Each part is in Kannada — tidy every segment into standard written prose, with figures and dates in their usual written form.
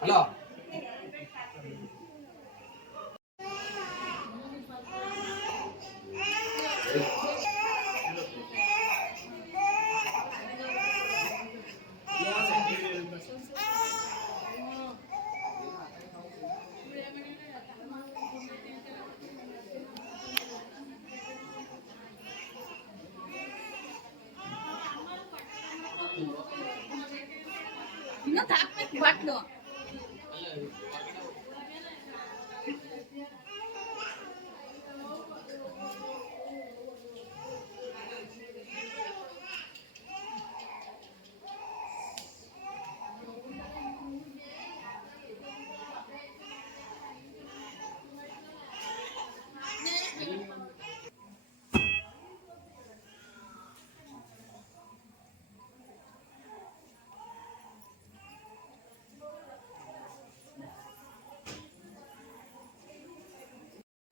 ಹಲೋ ಇನ್ನೊಂದು ಹಾಕ್ಬೇಕು ಬಾಟ್ಲು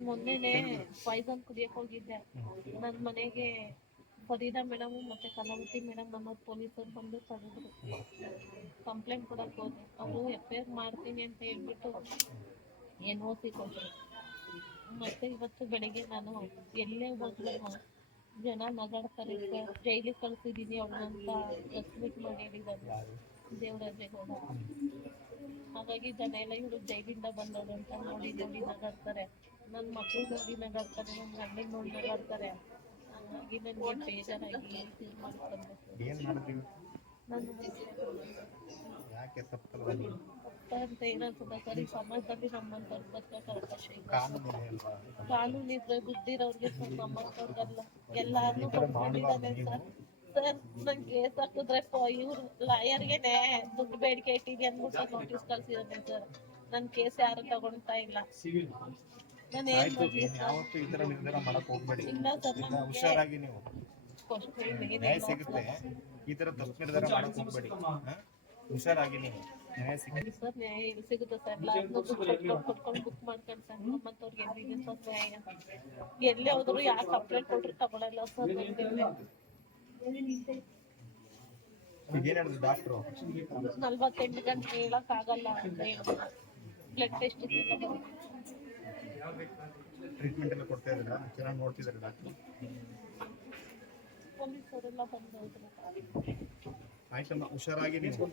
ಮೊನ್ನೆನೆ ಪಾಯ್ಸನ್ ಕುಡಿಯಕ್ ಹೋಗಿದ್ದೆ. ನನ್ನ ಮನೆಗೆ ಫರೀದಾ ಮೇಡಮ್ ಮತ್ತೆ ಕಲಾವತಿ ಮೇಡಮ್ ನಮ್ಮ ಪೊಲೀಸರು ಬಂದು ತಡೆದ್ರು. ಕಂಪ್ಲೇಂಟ್ ಕೊಡಕ್ ಹೋದೆ. ಅವರು FIR ಮಾಡ್ತೀನಿ ಅಂತ ಹೇಳ್ಬಿಟ್ಟು NOC ಕೊಟ್ಟರು. ಮತ್ತೆ ಇವತ್ತು ಬೆಳಿಗ್ಗೆ ನಾನು ಎಲ್ಲೇ ಹೋದ್ರು ಜನ ನಗಾಡ್ತಾರೆ, ಜೈಲಿಗೆ ಕಳ್ಸಿದೀನಿ ಅವಳಂತ ಸಬ್ಮಿಟ್ ಮಾಡಿ ಹೇಳಿದ್ದಾರೆ ದೇವರಾಜೇಗೌಡ. ಹಾಗಾಗಿ ಜನ ಎಲ್ಲ ಇವರು ಜೈಲಿಂದ ಬಂದವರು ಅಂತ ನೋಡಿ ನಗಾಡ್ತಾರೆ, ನನ್ನ ಮಕ್ಕಳು ನೋಡಿ ನಗಾಡ್ತಾರೆ, ನನ್ನ ಗಂಡಿನ ನೋಡಿ ನಗಾಡ್ತಾರೆ. ಹಾಗಾಗಿ ನನಗೆ ಬೇಜಾರಾಗಿ ನಾನು ಅಂತ ಏನನ್ಸುತ್ತೆ ಸರ್, ಈ ಸಮಾಜದಲ್ಲಿ ನಮ್ಮಂತವ್ರು ಬದುಕಕ್ಕೆ ಅವಕಾಶ ಇಲ್ಲ. ಕಾನೂನು ಇದ್ರೆ ಬುದ್ಧಿರೋರ್ಗೆ ಸರ್ ನಮ್ಮಂತವ್ರಿಗೆಲ್ಲ ಎಲ್ಲಾರನ್ನೂ ಕೊಡ್ಕೊಂಡಿದ್ದಾನೆ ಸರ್. ಸರ್ ನಂಗೆ ಕೇಸ್ ಹಾಕಿದ್ರೆ ಇವ್ರು ಲಾಯರ್ಗೆನೆ ದುಡ್ಡು ಬೇಡಿಕೆ ಇಟ್ಟಿದೆ ಅಂದ್ಬಿಟ್ಟು ನೋಟಿಸ್ ಕಳ್ಸಿದ್ದಾನೆ ಸರ್. ನನ್ನ ಕೇಸ್ ಯಾರು ತಗೊಳ್ತಾ ಇಲ್ಲ. ನಾನು ಏನ್ ಮಾಡ್ಲಿ ಸರ್? ಇಲ್ಲ ಸರ್, ಹುಷಾರಾಗಿ ನೀವು ನ್ಯಾಯ ಸಿಗುತ್ತೆ. ಈ ತರ ತಪ್ಪು ನಿರ್ಧಾರ ಮಾಡಕ್ ಹೋಗ್ಬೇಡಿ, ಹುಷಾರಾಗಿ ನೀವು ನ್ಯಾಯ ಸಿಗುತ್ತೆ ಸರ್. ನ್ಯಾಯ ಎಲ್ಲಿ ಸಿಗುತ್ತೆ ಸರ್? ಕೊಟ್ಕೊಂಡು ಬುಕ್ ಮಾಡ್ಕೊಂಡು ಸರ್ ನಮ್ಮಂತವ್ರಿಗೆ ಎಲ್ಲಿದೆ ಸರ್ ನ್ಯಾಯ? ಎಲ್ಲೇ ಹೋದ್ರು ಯಾಕೆ ಕಂಪ್ಲೇಂಟ್ ಕೊಟ್ರು ತಗೊಳಲ್ಲ ಸರ್. ಏನ್ ಹೇಳಿದ್ರು ಡಾಕ್ಟ್ರು? 48 ಗಂಟೆ ಹೇಳಕ್ ಆಗಲ್ಲ ಅಂತ ಹೇಳಿದ್ರು. ಬ್ಲಡ್ ಟೆಸ್ಟ್ ಟ್ರೀಟ್ಮೆಂಟ್ ಎಲ್ಲ ಕೊಡ್ತಾ ಇದ್ದೀರಾ? ಚೆನ್ನಾಗಿ ನೋಡ್ತಿದ್ದಾರೆ ಡಾಕ್ಟ್ರು? ಪೊಲೀಸರೆಲ್ಲ ಬಂದು ಆಯ್ತಮ್ಮ, ಹುಷಾರಾಗಿ ನೀವು.